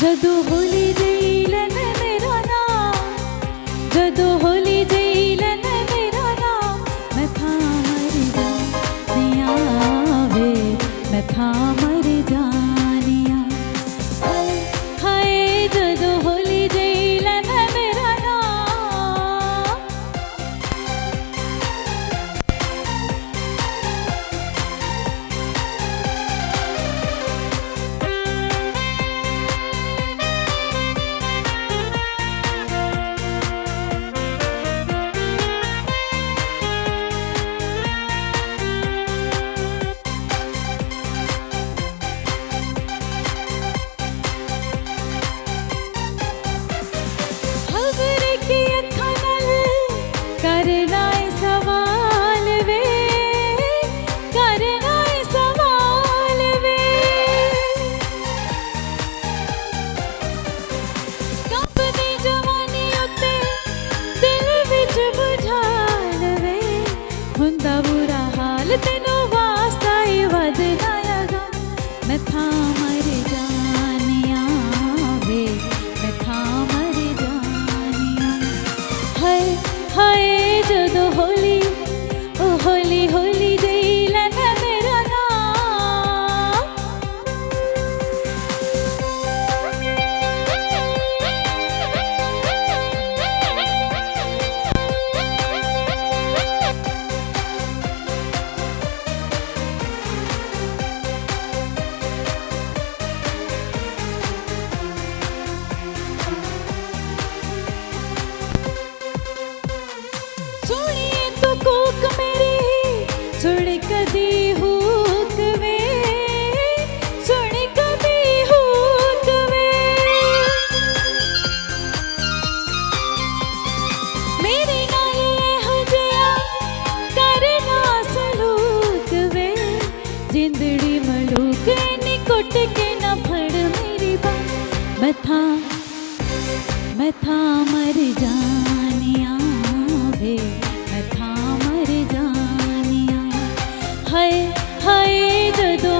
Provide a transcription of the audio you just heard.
जदू होली जईलन मेरा नाम, जदू होली जईलन मेरा नाम, मैं था मर जानिया वे, मैं था मर जानिया। हाय हाय जदू होली जईलन मेरा नाम। तेनों वास्ता ही वदनायागा, मैं था मर जानिया वे, मैं था मर जानिया। हाय हाय जदो होली ओ होली होली जईलन मेरा नाम। सुनिए तो कूक मेरी, सुन कदी हुक वे, सुन कदी हुक वे। मेरे नाल हो जिया करना सलूक वे, जिंदड़ी मलूक नी कुट के ना फड़ मेरी बात। मैं था मर जानिया वे, मैं था मर जानिया। हाय हाय जदों